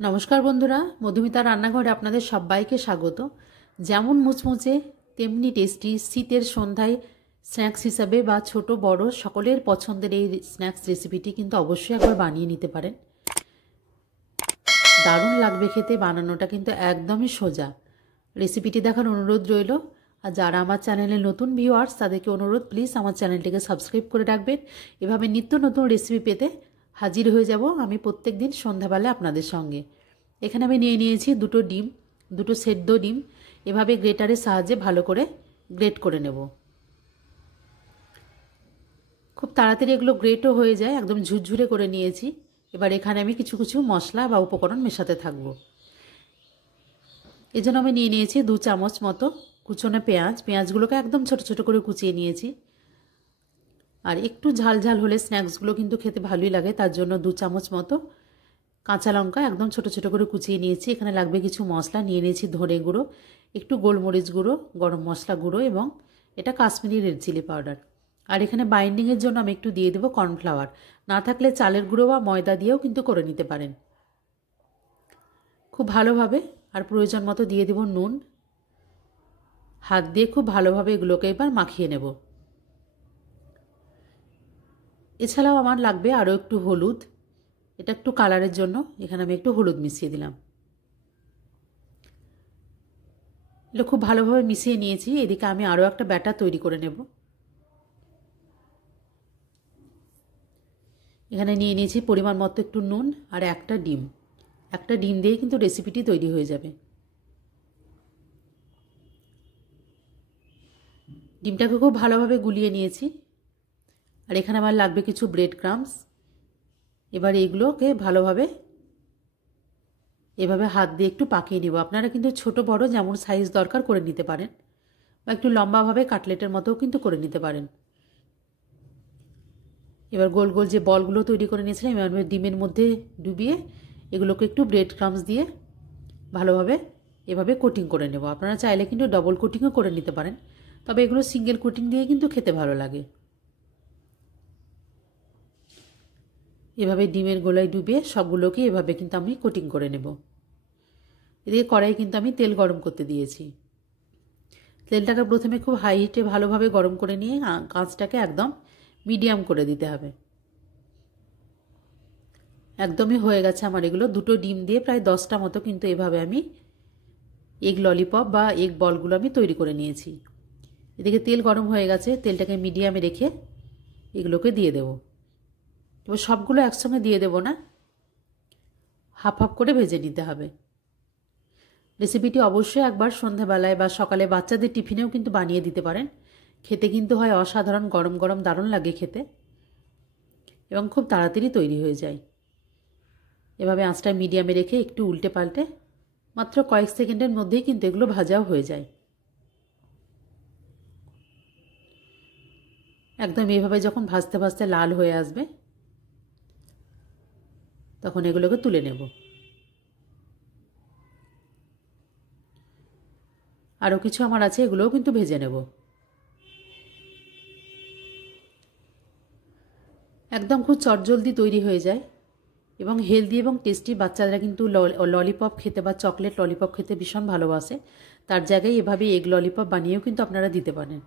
নমস্কার বন্ধুরা, মধুমিতা রান্নাঘরে আপনাদের সবাইকে স্বাগত। যেমন মুচমুচে তেমনি টেস্টি শীতের সন্ধ্যায় স্ন্যাক্স হিসাবে বা ছোট বড় সকলের পছন্দের এই স্ন্যাক্স রেসিপিটি কিন্তু অবশ্যই একবার বানিয়ে নিতে পারেন। দারুণ লাগবে খেতে, বানানোটা কিন্তু একদমই সোজা। রেসিপিটি দেখার অনুরোধ রইল। আর যারা আমার চ্যানেলে নতুন ভিউয়ার্স তাদেরকে অনুরোধ, প্লিজ আমার চ্যানেলটিকে সাবস্ক্রাইব করে রাখবেন। এভাবে নিত্য নতুন রেসিপি পেতে হাজির হয়ে যাব আমি প্রত্যেক দিন সন্ধ্যাবেলা আপনাদের সঙ্গে। এখানে আমি নিয়ে নিয়েছি দুটো সেদ্ধ ডিম। এভাবে গ্রেটারের সাহায্যে ভালো করে গ্রেট করে নেব। খুব তাড়াতাড়ি এগুলো গ্রেটও হয়ে যায়, একদম ঝুরঝুরে করে নিয়েছি। এবার এখানে আমি কিছু কিছু মশলা বা উপকরণ মেশাতে থাকব। এজন্য আমি নিয়ে নিয়েছি 2 চামচ মতো কুচনো পেঁয়াজগুলোকে একদম ছোট ছোট করে কুচিয়ে নিয়েছি। আর একটু ঝাল ঝাল হলে স্ন্যাক্সগুলো কিন্তু খেতে ভালোই লাগে, তার জন্য 2 চামচ মতো কাঁচা লঙ্কা একদম ছোট ছোট করে কুচিয়ে নিয়েছি। এখানে লাগবে কিছু মশলা, নিয়ে নিয়েছি ধনে গুঁড়ো, একটু গোলমরিচ গুঁড়ো, গরম মশলা গুঁড়ো এবং এটা কাশ্মীরি রেড চিলি পাউডার। আর এখানে বাইন্ডিংয়ের জন্য আমি একটু দিয়ে দেবো কর্নফ্লাওয়ার। না থাকলে চালের গুঁড়ো বা ময়দা দিয়েও কিন্তু করে নিতে পারেন। খুব ভালোভাবে, আর প্রয়োজন মতো দিয়ে দেব নুন। হাত দিয়ে খুব ভালোভাবে এগুলোকে এবার মাখিয়ে নেব। এছাড়াও আমার লাগবে আরও একটু হলুদ, এটা একটু কালারের জন্য এখানে আমি একটু হলুদ মিশিয়ে দিলাম। এটা খুব ভালোভাবে মিশিয়ে নিয়েছি। এদিকে আমি আরও একটা ব্যাটার তৈরি করে নেব। এখানে নিয়ে নিয়েছি পরিমাণ মতো একটু নুন আর একটা ডিম দিয়ে কিন্তু রেসিপিটি তৈরি হয়ে যাবে। ডিমটাকে খুব ভালোভাবে গুলিয়ে নিয়েছি। আর এখানে আমার লাগবে কিছু ব্রেড ক্রাম্বস। এবার এগুলোকে ভালোভাবে এভাবে হাত দিয়ে একটু পাকিয়ে নেব। আপনারা কিন্তু ছোট বড় যেমন সাইজ দরকার করে নিতে পারেন, বা একটু লম্বাভাবে কাটলেটের মতোও কিন্তু করে নিতে পারেন। এবার গোল গোল যে বলগুলো তৈরি করে নিয়েছিলাম এবার ডিমের মধ্যে ডুবিয়ে এগুলোকে একটু ব্রেড ক্রাম্বস দিয়ে ভালোভাবে এভাবে কোটিং করে নেব। আপনারা চাইলে কিন্তু ডবল কোটিংও করে নিতে পারেন, তবে এগুলো সিঙ্গেল কোটিং দিয়ে কিন্তু খেতে ভালো লাগে। এভাবে ডিমের গোলায় ডুবিয়ে সবগুলোকে এভাবে কিন্তু আমি কোটিং করে নেব। এদিকে কড়াই কিন্তু আমি তেল গরম করতে দিয়েছি। তেলটাকে প্রথমে খুব হাই হিটে ভালোভাবে গরম করে নিয়ে আঁচটাকে একদম মিডিয়াম করে দিতে হবে। একদমই হয়ে গেছে আমার এগুলো। দুটো ডিম দিয়ে প্রায় 10টা মতো কিন্তু এভাবে আমি এগ ললিপপ বা এগ বলগুলো আমি তৈরি করে নিয়েছি। এদিকে তেল গরম হয়ে গেছে, তেলটাকে মিডিয়ামে রেখে এগুলোকে দিয়ে দেব। এবার সবগুলো একসঙ্গে দিয়ে দেব না, হাফ হাফ করে ভেজে নিতে হবে। রেসিপিটি অবশ্যই একবার সন্ধ্যাবেলায় বা সকালে বাচ্চাদের টিফিনেও কিন্তু বানিয়ে দিতে পারেন। খেতে কিন্তু হয় অসাধারণ, গরম গরম দারুণ লাগে খেতে এবং খুব তাড়াতাড়ি তৈরি হয়ে যায়। এভাবে আঁচটা মিডিয়ামে রেখে একটু উল্টে পাল্টে মাত্র কয়েক সেকেন্ডের মধ্যেই কিন্তু এগুলো ভাজাও হয়ে যায়। একদম এভাবে যখন ভাজতে ভাজতে লাল হয়ে আসবে তখন এগুলোকে তুলে নেব। আরও কিছু আমার আছে, এগুলোও কিন্তু ভেজে নেব। একদম খুব চটজলদি তৈরি হয়ে যায় এবং হেলদি এবং টেস্টি। বাচ্চারা কিন্তু ললিপপ খেতে বা চকলেট ললিপপ খেতে ভীষণ ভালোবাসে, তার জায়গায় এভাবে এগ ললিপপ বানিয়েও কিন্তু আপনারা দিতে পারেন।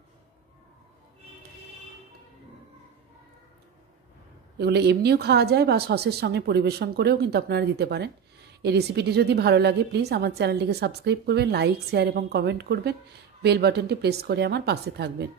এগুলো এমনিও খাওয়া যায় বা সসের সঙ্গে পরিবেশন করেও কিন্তু আপনারা দিতে পারেন। এই রেসিপিটি যদি ভালো লাগে প্লিজ আমার চ্যানেলটিকে সাবস্ক্রাইব করবেন, লাইক শেয়ার এবং কমেন্ট করবেন, বেল বাটনটি প্রেস করে আমার পাশে থাকবেন।